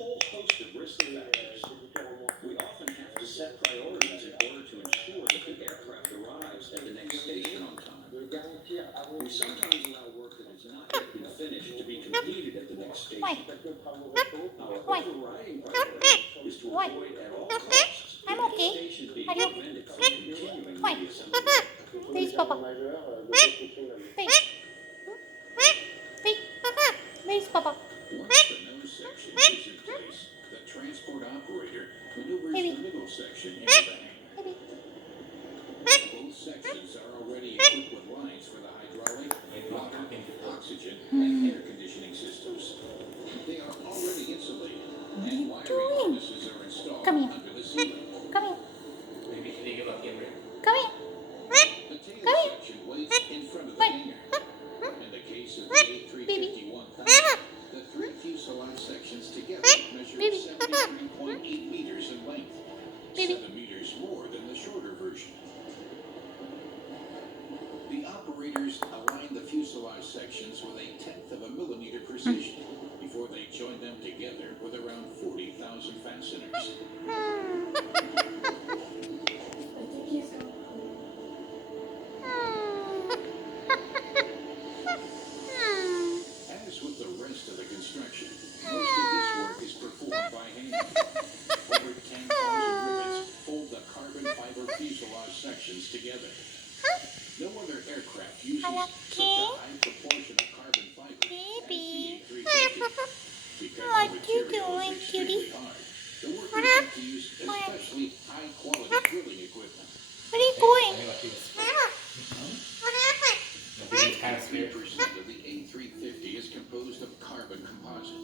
whole host of risk factors. We often have to set priorities in order to ensure that the aircraft arrives at the next station on time. We sometimes allow work that has not yet been finished to be completed at the next station. Why? Our Why? overriding priority is to Why? avoid at all costs the I'm next okay. station being Are you? prevented from continuing Why? the assembly. Where is Papa? Wait. Wait. Where is Papa? Once the nose section is in place, the transport operator maneuvers Baby. the middle section into the hangar. Baby. Both sections are already equipped with lines for the hydraulic, water, oxygen, and air conditioning systems. They are already insulated, and wiring doing? harnesses are installed Come here. under the ceiling. Come here. Maybe should they give up Gabriel? Come here. The tail Come here. section waits in front of the Wait. hangar. In the case of the A350-1000, the three fuselage sections together measure Baby. 73.8 meters in length, Baby. 7 meters more than the shorter version. The operators align the fuselage sections with 1/10 millimeter precision before they join them together with around 40,000 fasteners. As with the rest of the construction, most of this work is performed by hand. Over 10,000 rivets hold the carbon fiber fuselage sections together. No other aircraft uses such a high proportion of carbon fiber as the Baby. A350. Because What the you material doing, is extremely cutie? hard, the workers have to use especially high-quality drilling equipment. Where are you going? I think like he was. I think he's kind of scared. 93% of the A350 is composed of carbon composite.